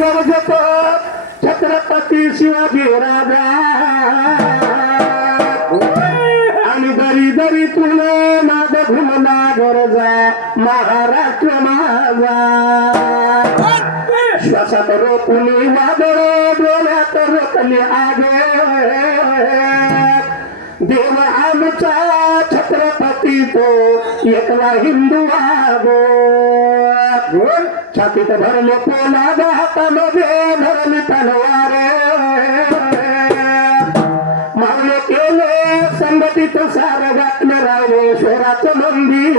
गरजतो छत्रपती शिवाजी राजा आणि दरी दरी तुला नाद घुमला गरजा महाराष्ट्र माझा श्वासात रोखुनी वादळ डोळ्यात रोखली आगे देव आमचा छत्रपती तो एकला हिंदू आगो छातीत भरले पोलाद हातामध्ये धरली तलवारे मारले केले संगतीत सार घातले राहिले स्वराचं मंदिर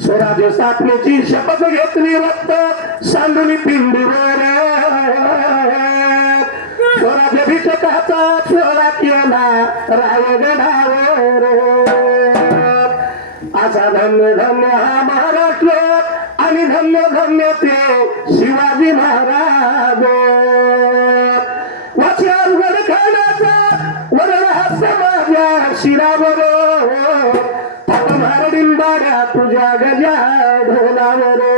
स्वराज्य स्थापनेची शपथ घेतली रक्त सांडली पिंडीवर स्वराज्य भिषकाचा सोहळा केला रायगडावर असा धन्य धन्य हा महाराष्ट्र आणि धन्य धन्य ते शिवाजी महाराज वाच्यावर खाण्याचा वरण हास्य माझ्या शिरावर थाप महारडिंबाड्या तुझ्या गजा ढोलावर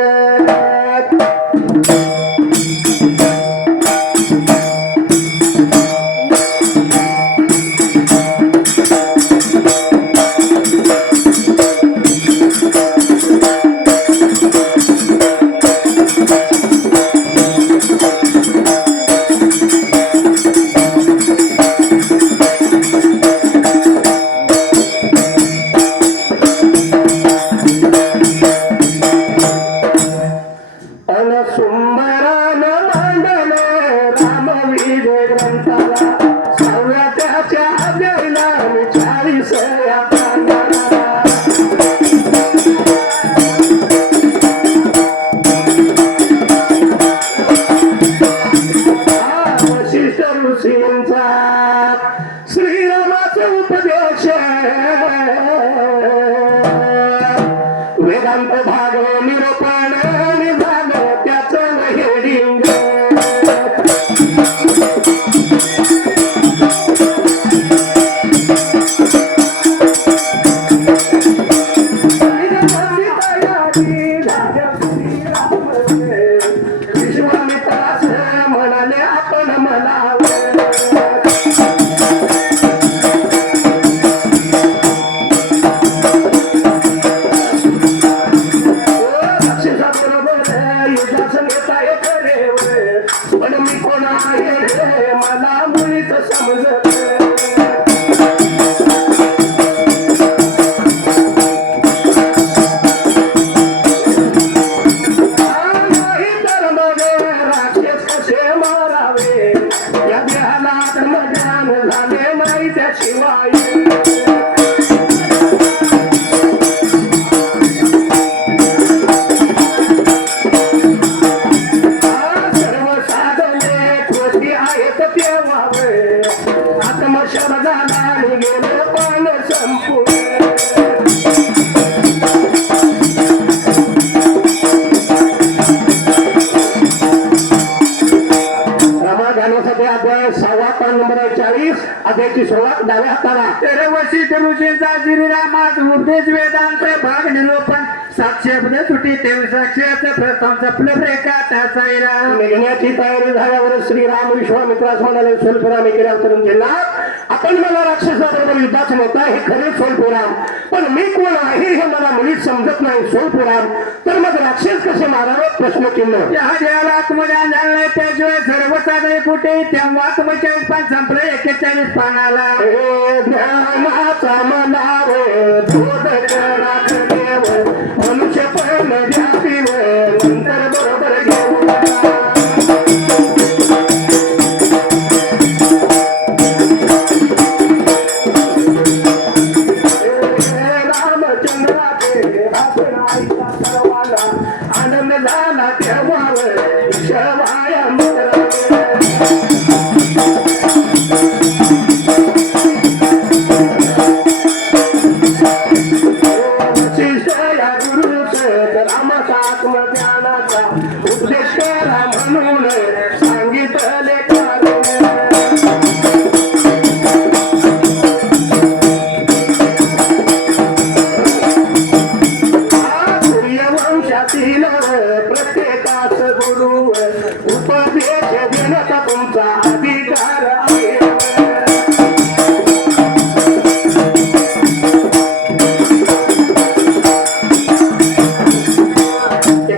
श्रीरामाचे उपदेश वेदांत भाग निरूपण निधान त्याचं हेडिंग विश्वामित्रास म्हणाले आपण म्हणावे पण मी कोण आहे मला मुळीच समजत नाही तर मग राक्षस कसे मारावे या देहाला धर्मज्ञान झाले नाही त्याशिवाय अध्याय 6:40 अध्यायाची सुरुवात डाव्या हाताला तेरे वशिष्ठ ऋषींचा श्रीरामास उपदेश वेदांत भाग निरूपण साक्षेप सुटी ते साक्षात प्रथम सपल रेखा त्याचा निघण्याची तयारी झाल्यावर श्रीराम विश्वामित्रास म्हणाले सोलपुराम केल्या करून जिल्हा आपण मला राक्षसाबरोबर युद्धाच नव्हता हे खरे सोलपुराम पण मी कोण आहे हे मला मुळीच समजत नाही सोलपुराम तर मग राक्षस कसे मारावे प्रश्नचिन्ह या देहाला आत्मज्ञान झालं नाही त्याशिवाय सर्व साधने कुठे तेव्हा 42 पान संपले 41 पानाला ज्ञानाचा मला मनुष्य पण जाती नंतर बरोबर घेऊ आनंद झाला तेव्हा शेवाया रामाचा आत्मज्ञानाचा उपदेश करा म्हणून सांगितले सूर्यवंशातील प्रत्येकाच गुरु गुरु उपदेश देण्याचा तुमचा अधिकार आहे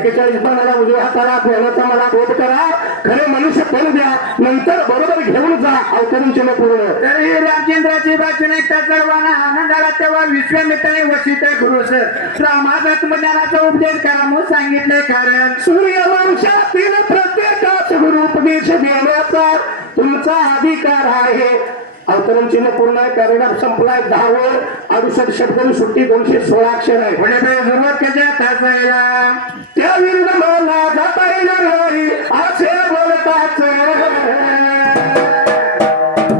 41 पानाला उजव्या हाताला ज्ञानाचा मला बोध करा खरे मनुष्य पण द्या नंतर बरोबर घेऊन जा अवतरण चिन्ह पूर्ण तरी रामचंद्राची बातमी ऐकता सर्वांना आनंद आला तेव्हा विश्वामित्राने वशिष्ठ गुरुस रामाचा आत्मज्ञानाचा उपदेश करा म्हणून सांगितले कारण सूर्यवंशातील प्रत्येकाच गुरु उपदेश देण्याचा तुमचा अधिकार आहे अवतरण चिन्ह पूर्ण आहे पॅरेग्राफ संपलाय 10 वर 68 शब्द सुट्टी 216 अक्षर आहे पुढे सुरुवात कशा तासायला त्या विरुद्ध मला जाता येणार नाही असे बोलताच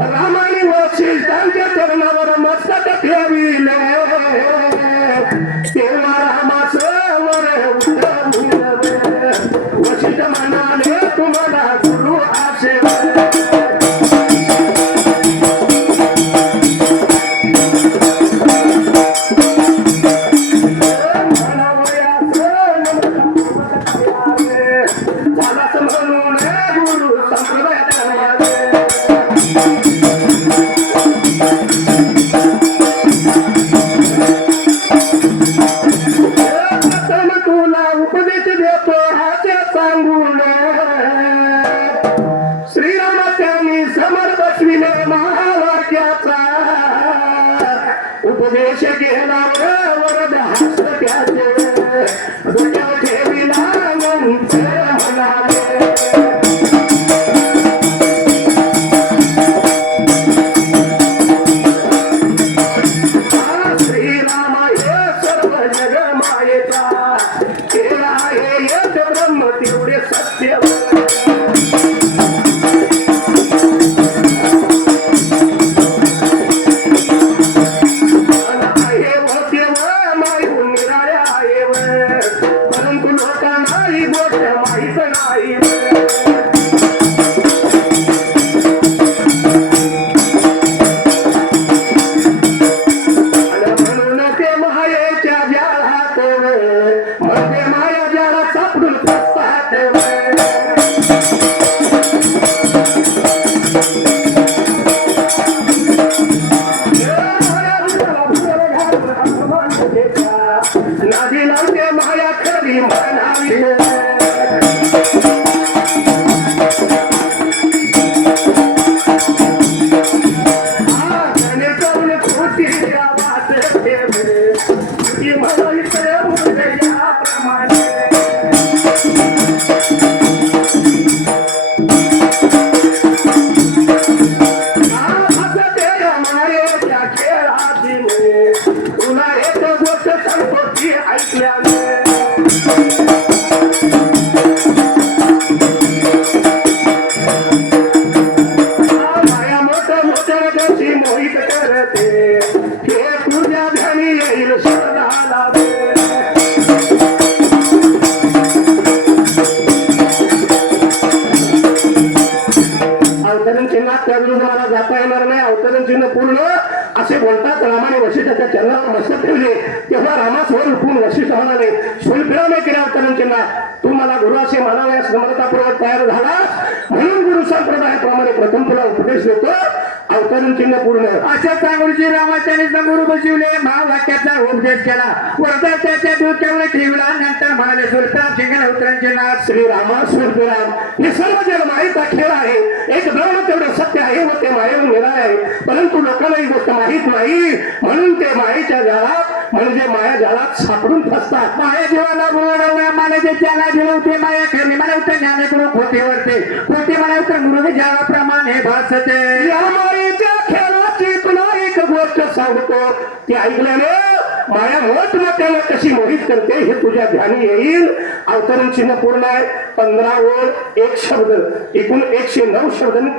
रामाने वशिष्ठांच्या चरणावर मस्तक ठेविले तेव्हा रामास वर उतरविले वशिष्ठ म्हणाले तुम्हाला गुरु असे उपदेश घेणार वरद हस्त त्याचे डोक्यावर ठेविला नंतर म्हणाले श्रीराम हे सर्व जग मायेचा केला हे एक ब्रह्म तेवढे सत्य माया खरी म्हणावी तुला एक गोष्ट सांगतो ती ऐकल्याने माया मोठ्या मोठ्या मोहित करते हे तुझ्या ध्यानी येईल शरणाला अवतरण चिन्हात त्या विरुद्ध मला जाता येणार नाही अवतरण चिन्ह पूर्ण असे बोलतात रामाने वशिष्ठाच्या चरणावर मस्तक ठेवले तेव्हा रामासमोर उठून वशिष्ठ म्हणाले स्वयंप्रेमे केल्या अवतरण चिन्हात तू मला गुरु असे मानावयास समर्थापूर्वक तयार झालास म्हणून गुरु संप्रदायाप्रमाणे प्रथम तुला उपदेश देतो अवतरण चिन्ह पूर्ण अशा सांगूची रामाचार्य गुरु बसवले महावाक्याचा उपदेश केला वरदा त्याच्या डोक्यावर ठेवला नंतर म्हणाले सुलतान सिंगन अवतरण चिन्ह श्रीरामा सुरराम हे सर्व जग मायेचा खेळ आहे एक ब्रह्म तेवढे सत्य आहे व ते मायेवर निराळे आहे परंतु लोकांना ही गोष्ट माहीत नाही म्हणून ते मायेच्या जाळात म्हणजे माया जाळात सापडून फसतात माया जीवाला बोलवल्या माने त्याला दिलवते माया खरी म्हणावते ज्ञानेकडून खोटे वरते खोटे म्हणावते मृग जाळाप्रमाणे भासते या मायेच्या खेळाची तुला एक गोष्ट सांगतो ती ऐकल्याने माया मोठमोठ्याला कशी मोहित करते हे तुझ्या ध्यानी येईल अवतरण चिन्ह पूर्ण आहे 15 ओळ 1 शब्द एकूण 109 शब्द आणि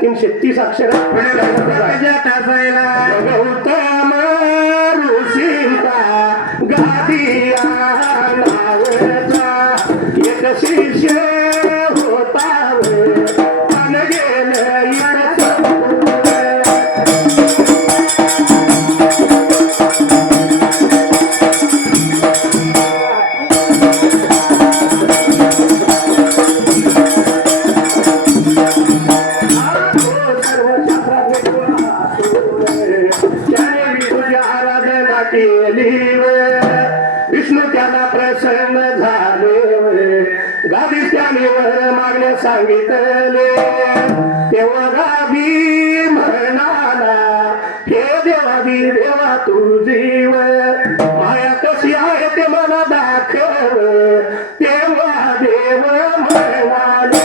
330 अक्षर गौतम ऋषींचा गादिया नावाचा एक शिष्य होता मन गेलं वर मागण्या सांगितले तेव्हा गादी म्हणाला हे देवादी देवा तू जीव माया कशी आहे ते मला दाखव तेव्हा देव म्हणाले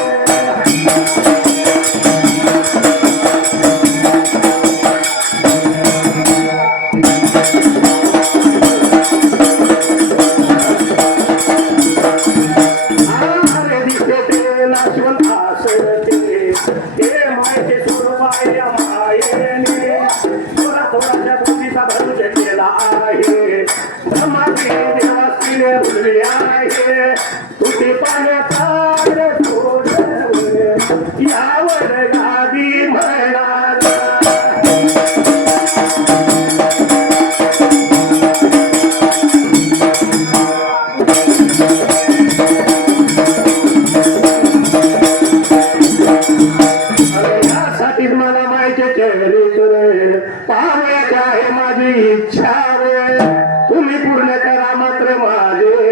तुझे पाण्याचा यावर गादी म्हणाला यासाठीच मला माहिती चरित्र पाहावयाची आहे माझी इच्छा तुम्ही पूर्ण करा मात्र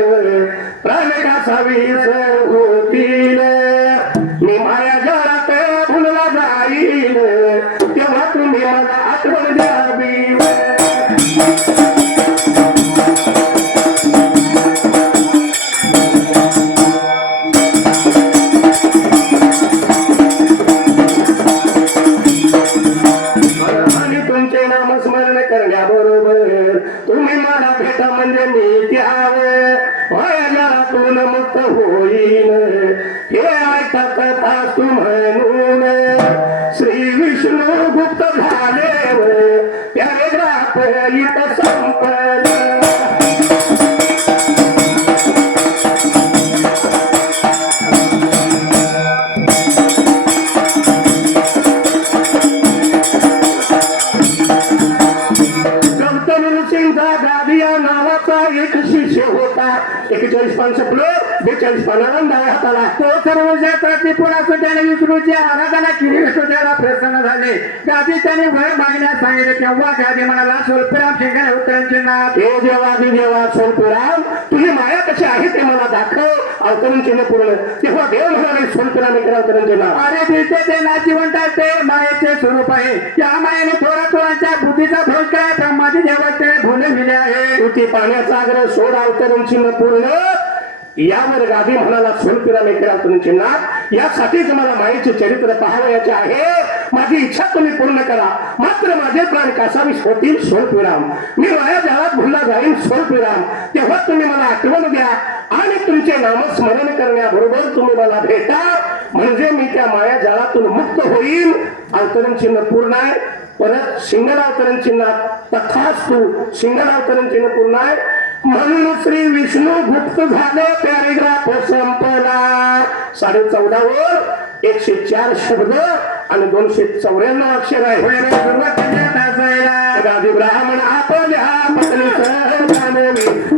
माझे प्राण कासावीस होतील मी माया जरात भुलला जाईल तेव्हा तुम्ही मला आठवण द्यावी तुमचे नामस्मरण करण्याबरोबर तुम्ही मला भेटा म्हणजे मी त्यातून मुक्त होईल हे ऐकत तू म्हणून श्री विष्णू गुप्त झाले पॅरेग्राफ इथं संपलं एक शिष्य होता 41 पान संपलं 42 पानाला हाताला तो सर्व क्षेत्रात पुन्हा त्याने विष्णूची आराधना केली विष्णू त्याला प्रसन्न झाले गादी त्याने वर मागण्यास सांगितले तेव्हा गादी म्हणाला स्वल्पराम शिंगाने उत्तरांचे नाथ हे देवादी देवा स्वल्पराम तुझी माया कशी आहे ते मला दाखव अवतरण चिन्ह पूर्ण तेव्हा देव म्हणाले स्वल्पराम इकडे अवतरण चिन्ह अरे दिसते ते नाशिवंत ते मायेचे स्वरूप आहे त्या मायेने थोड्या थोड्यांच्या बुद्धीचा भोग काय ब्रह्माजी देवाचे भोले मिले आहे तुझी पाण्याचा आग्रह सोड अवतरण चिन्ह पूर्ण यावर गादी म्हणाला स्वल्पराम इकडे अवतरण चिन्ह यासाठीच मला मायेचे चरित्र पाहावयाचे आहे माझी इच्छा तुम्ही पूर्ण करा मात्र माझे प्राण कासावीस होतील स्वल्पराम मी माया जगात भुलला जाईन स्वल्पराम तेव्हा तुम्ही मला आठवण द्या आणि तुमचे नामस्मरण करण्याबरोबर तुम्ही मला भेटा म्हणजे मी त्या माया जाळातून मुक्त होईल अवतरण चिन्ह पूर्ण आहे परत सिंगल अवतरण चिन्हात तथास्तु सिंगल अवतरण चिन्ह पूर्ण आहे म्हणून श्री विष्णू गुप्त झाले पॅरेग्राफ संपला 14.5 वर 104 शब्द आणि 294 अक्षर आहे सुरुवात करण्यात गादी ब्राह्मण आपल्या पत्नीसह जानवी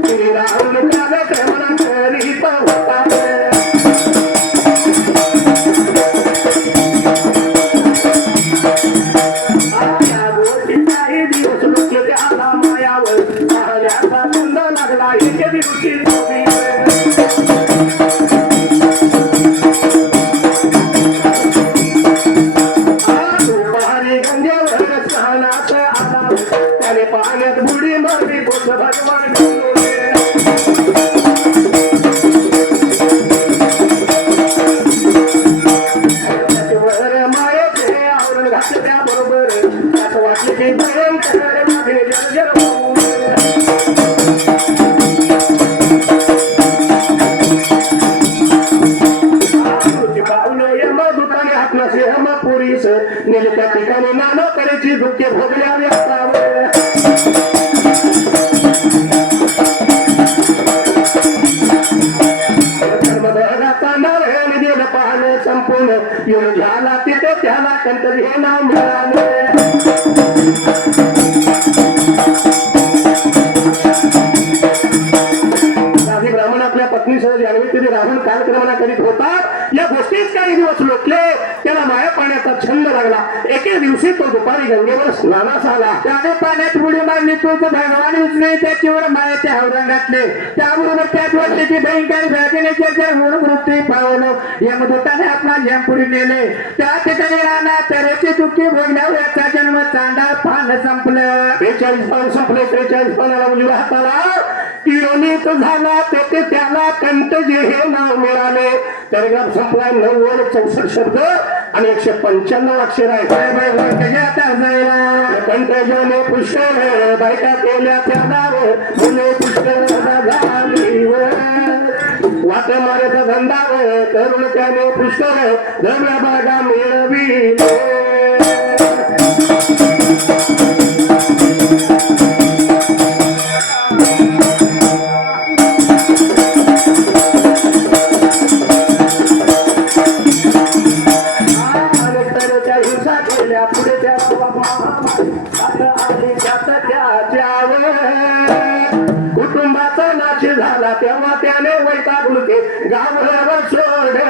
श्रीराम कार्यक्रम करीत होता त्याने पाण्यात बुडी मारली बोध भगवान मायेचे आवरण घातले त्याबरोबर असं वाटले की भयंकर माझे जर्जर पुरीस नेले त्या ठिकाणी नाना तऱ्हेची दुःखे भोगल्याने पाहणे संपूर्ण येऊन झाला तिथे त्याला कंतर हे नाव मिळाले ब्राह्मण आपल्या पत्नी सहज यावेळी तिथे राहून कार्यक्रमाला करीत होता. या गोष्टीच काही दिवस लोटले. त्याला माया पाण्याचा छंद लागला. एके दिवशी तो दुपारी गंगेवर स्नानास आला. त्याने पाण्यात उडी मारली तो भगवान विष्णू त्याच्यावर मायाचे हवरण घातले. त्याबरोबर त्याच वर्षीची भयंकर व्याधीने मृत्यू पावलो. यमदूताने आपला यमपुरी नेले. त्या ठिकाणी राहणार तऱ्हेची दुःखी भोगल्यावर याचा जन्म चांदा पान संपलं. 43 पान संपले. 43 पानाला मुली हाताला किरोनीत झाला. तेथे त्याला कंटजे हे नाव मिळाले. पॅरेग्राफ संपलाय. 964 शब्द आणि 195 अक्षर आहे. कंटजने पुष्कळ बायका केल्या त्याला मुले पुष्कळ झाली वाट मारत धंदा करून त्याने पुष्कळ द्रव्य बागा मिळविले. कुटुंबाचा नाश झाला तेव्हा त्याने वैतागून ते गावावर सोडले.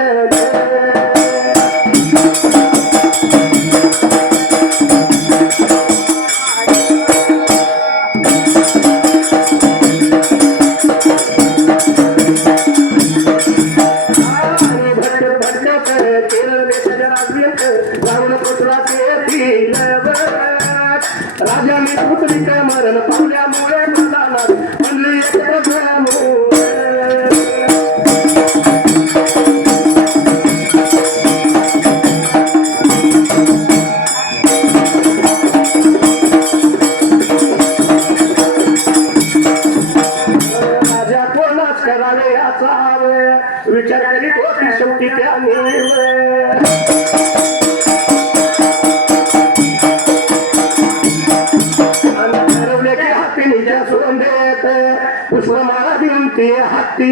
राजाने पुत्री काय मरण पावल्यामुळे म्हणले राजा कोणाच करावे याचा विचार करीत होती शेवटी त्याने. पुष्पमाळा देऊन ते हाती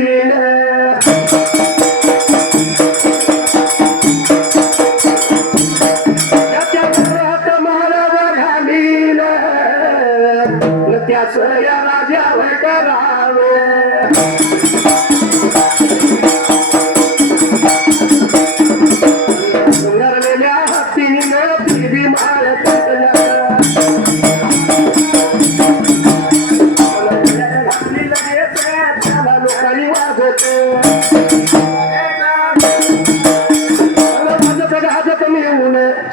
महाराज घालील त्याच या राजावर करावे. सुंदरलेल्या हत्तीने ती माळ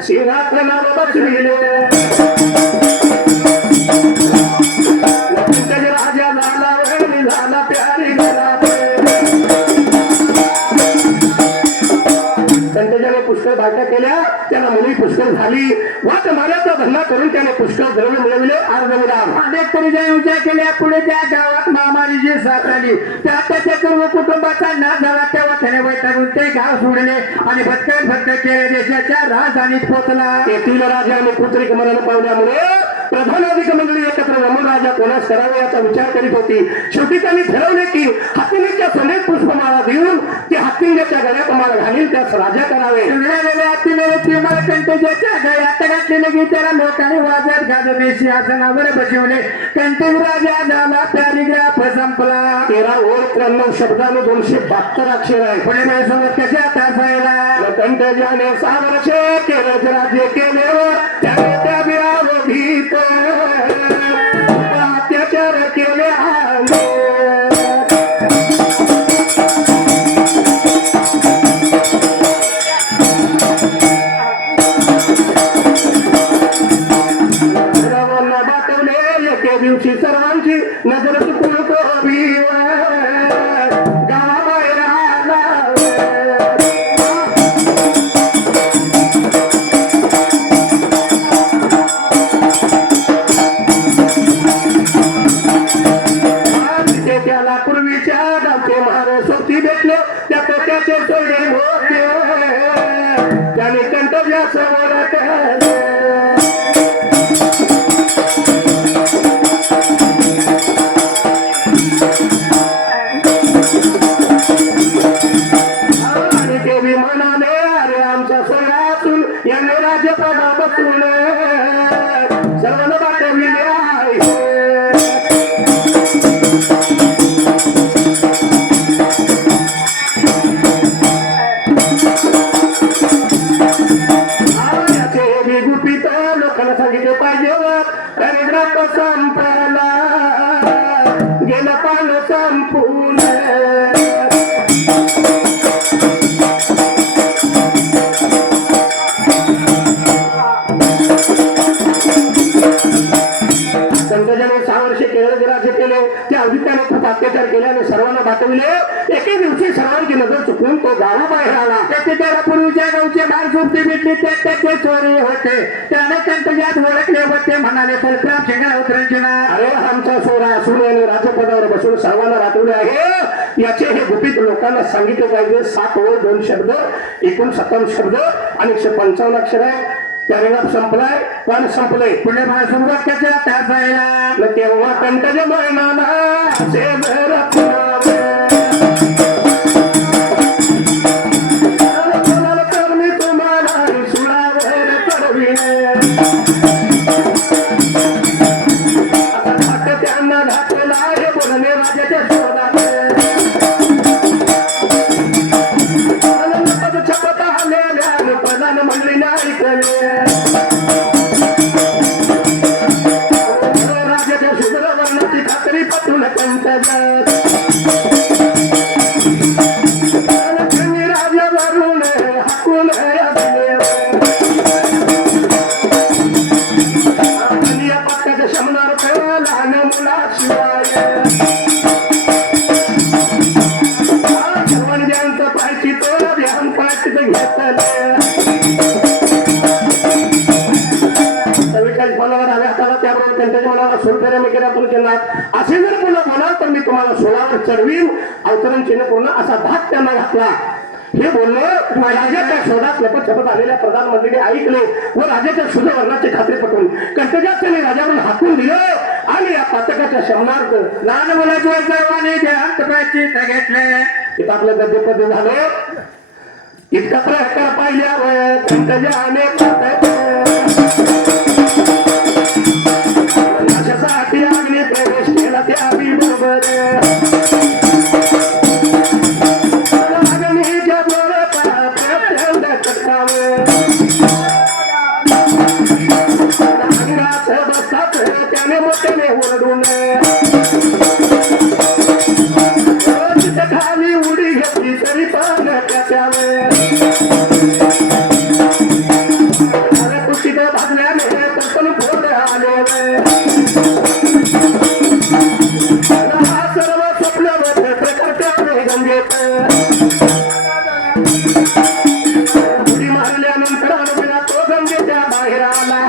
शिरातलं नाव बसविले. राजा झाला वेळी झाला प्यारी झाला. त्याने पुष्कळ बायका केल्या. त्याला मुली पुष्कळ झाली. वाट माऱ्याचा धंदा करून त्याने पुष्कळ द्रव्य मिळविले. अर्धविराम अनेक तरी विचार केल्या. पुढे त्या गावात महामारीची साथ आली. त्याच्या सर्व कुटुंबाचा नाश झाला. तेव्हा त्याने वैतागून ते गाव सोडले आणि भटकत केले देशाच्या राजधानीत पोहोचला. तेथील राजा आणि पुत्रिक मरण पावल्यामुळे प्रधानाधिक मंडळी एकत्र रमून राजा कोणास करावे याचा विचार करीत होती. शेवटी त्यांनी ठरवले की हत्तीनेच्या सोनेत पुष्पमाळा देऊन ते हत्तींच्या गळ्यात माळ घालील त्यास राजा करावे. कंटेजाच्या गळ्यात घातलेले की त्याला लोकांनी वाजत गाजत सिंहासनावर बसवले. कंटेज राजा झाला. पॅरिग्राफ संपला. 13 ओळ 93 शब्दाने 272 अक्षर आहे. पुढे सोबत कशा तासायला कंटेजाने 6 वर्षे केलं राज्य केल्यावर त्याने त्या विरावधीत अत्याचार केले. दिवशी सर्वांची नजर चुकून गावाबाहेर आला. त्याला पूर्वीच्या गावचे महाराज सोबती भेटले. त्या त्याचे सोडे होते. त्याने कंटोजा समोर केले. सर्वांना पाठविले आहे. अत्याचार केले आणि सर्वांना दाखविले. एके दिवशी सर्वांची नजर चुकून तो गावाबाहेर आला. त्याचे त्याला पूर्वीच्या गावचे मार सुट्टी भेटली त्याचे चोरी होते. त्याने त्यांच्यात ओळखले होते म्हणाले सलप्राम शेंगणावतरांचे नाव. अरे आमचा सोरा असून आणि राजपदावर बसून सर्वांना राखवले आहे. याचे हे गुपित लोकांना सांगितले पाहिजे. 7 ओळ 2 शब्द एकूण 57 शब्द आणि 155 अक्षर आहे. पॅरेग्राफ संपलाय पण संपले. पुढे मला सुरुवात करते त्याला न तेव्हा कंटज मनाला असे भरपणावे. कोणाला तर मी तुम्हाला सुळावर चढविणे. आता धाक त्यांना घातलेला आहे बोलणे राजाच्या शोधात. आनंद छपत आलेल्या आणि प्रधान मंडळीने ऐकले. राजाच्या शुद्र वर्णाची खात्री पटून पंचजात. त्यांनी राजावरून हाकून आणि या पक्काच्या शमनार ठेवा लहान मुलाशिवाय. सर्वांचं पायची तोड ध्यान पायची घेतले. 44 पानावर आले हाताला त्याबरोबर त्यांच्या मनाला सोलफेऱ्या मी केल्या तुमच्या. असे जर पुन्हा म्हणाल तर मी तुम्हाला सोळावर चढवीन. अवतरण चिन्ह पूर्ण असा धाक त्यांना घातला. हे बोलणं राजाच्या शोधात लपत छपत आलेल्या प्रधानमंत्रीने ऐकले व राजाच्या शुद्ध वर्णाची खात्री पटवून कंटजात त्यांनी राजावरून हाकून दिलं आणि या पातकाच्या शमनार्थ लहान मुलाच्या सर्वांनी ध्यान तपासची घेतले. इथं आपलं गद्यपद्य झालं. इतका प्रकार पाहिल्यावर कंटजाने नाशासाठी अग्नी प्रवेश केला त्या बरोबर. अग्नीच्या जोरे बसतात त्याने मोठ्याने ओरडून खाली उडी घेतली तरी पण त्याच्यावर कुशीत भाजल्याने तर पण फोड आले. सर्व स्वप्नवत प्रकारच्या गंगेत उडी मारल्यानंतर आरोपीला तो गंगेच्या बाहेर आला.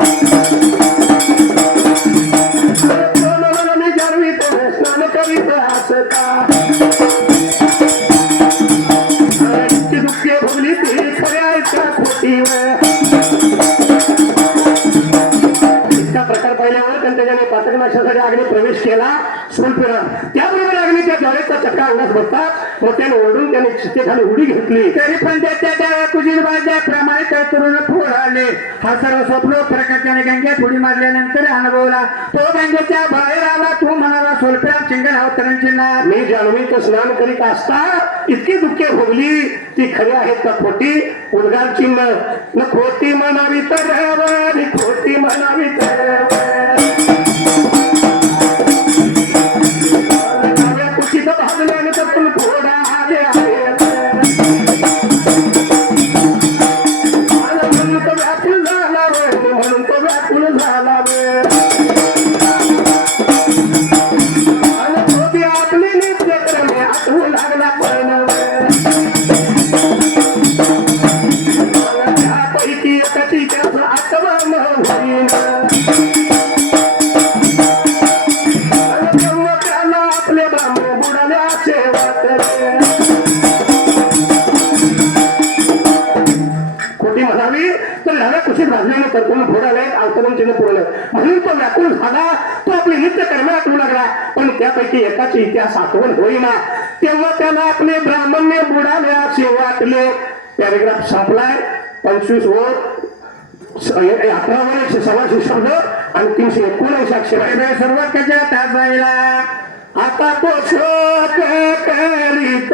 तो मला मी जाणवीत स्नान करीत हसता. दुःखे भोगली ती खऱ्याच्या खोटीवर. इतका प्रकार पाहिल्यावर त्यांच्याने पातकनाशासाठी अग्नी प्रवेश केला. सोलपेरा त्याबरोबर अग्नीच्या ज्वालेचा चक्का अंगास बसतात. मोठ्याने ओढून त्याने चित्तेखाली उडी घेतली. तरी पण त्या कुजीबाच्या प्रमाणे त्या तरुण फोड आले. हा सर्व स्वप्न प्रकार त्याने गंगेत उडी मारल्यानंतर अनुभवला. तो गंगेच्या बाहेर आला. तो म्हणाला सोलपेरा शेंगणावतरांचे नाव. मी जाणवीत स्नान करीत असता इतकी दुःखे भोगली ती खरी आहेत का खोटी. उद्गार चिन्ह न खोटी म्हणावी तर खोटी म्हणावी तर कुशीत भाजल्यानंतर पण फोडा आले आहेत. म्हणून तो व्याकुळ झाला म्हणून तो व्याकुळ झाला. आपली नित्यक्रमे आठवू लागला पण त्यापैकी एकाची त्याचं आठवण होईन. तेव्हा त्याला आपले ब्राह्मण बुडाल्याचे वाटले. खोटी म्हणावी तर ह्याला कुशीत भाजल्याने कर्तव्य फोडाले अवतरण चिन्ह पुरवलं. म्हणून तो व्याकुळ झाला. तो आपली नित्य कर्मे आठवू लागला पण त्यापैकी एकाची इतिहास आठवण होईना. तेव्हा त्याला आपले ब्राह्मण्य बुडाले असे वाटले. पॅरेग्राफ संपलाय. 25 ओळ 11 ओळ 126 शब्द आणि 319 अक्षर आहे. सुरुवात करायच्या त्याला आता तो शोक करीत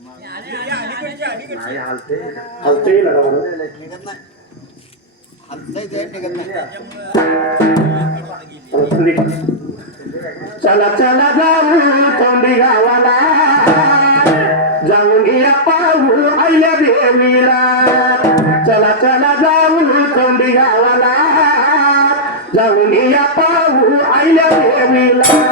नाही हालते हलते ना बरं. चला चला जाऊ तोंडी गावाला जाऊन या पाहू आईल्या देवीला. चला चला जाऊ तोंडी गावाला जाऊन या पाहू आईल्या देवीला.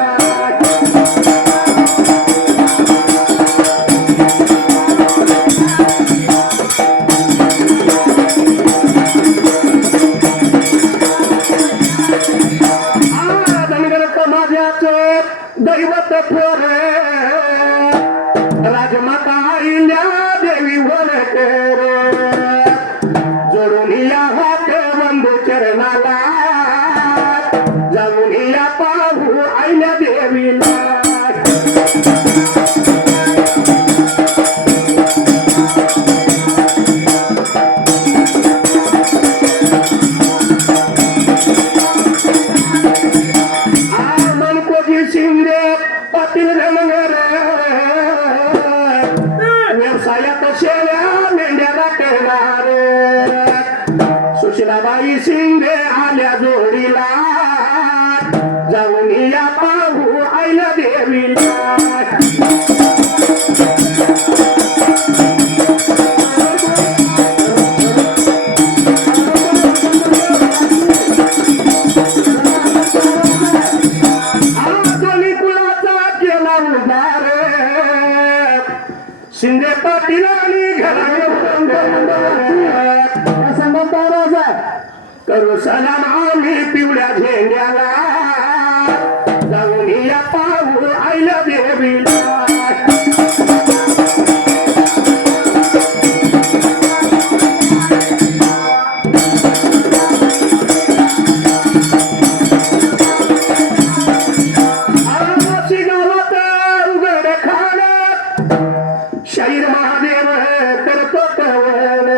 दैवत पोरे राजमाता आईल्या देवी वरते जोडून या हात बंधू चरणाला जाऊन या पाहू आईल्या देवीला. पाटील रंगर व्यवसायात शेळ्या मेंढ्या राखणार. सुशीलाबाई शिंदे आल्या जोडीला जाऊन या पाहू आईला देवीला. शिंदे पाटील आणि घराला करू सलाम आम्ही पिवळ्या झेंड्याला जाऊन या पाहू आईला देवीला. शाहीर महादेव करतो कवन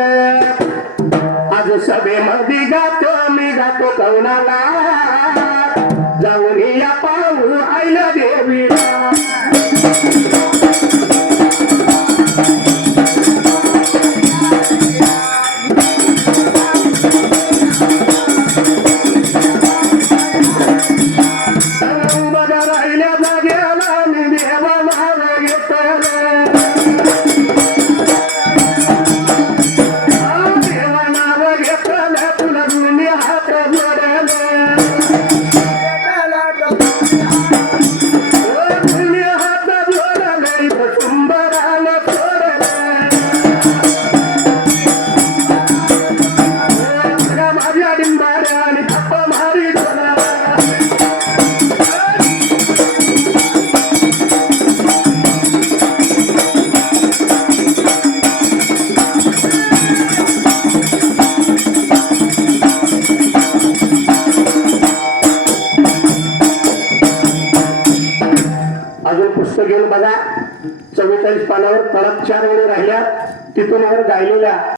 आज सभेमध्ये गातो मी गातो कवनाला जाऊन या पाहू आईला देवीला. बघा राहिल्या जाग्याला मी देवा नाव घेतो अजून पुस्तक घेऊन बघा 44 पानावर परत 4 वेळी राहिल्या तिथून वर गायलेल्या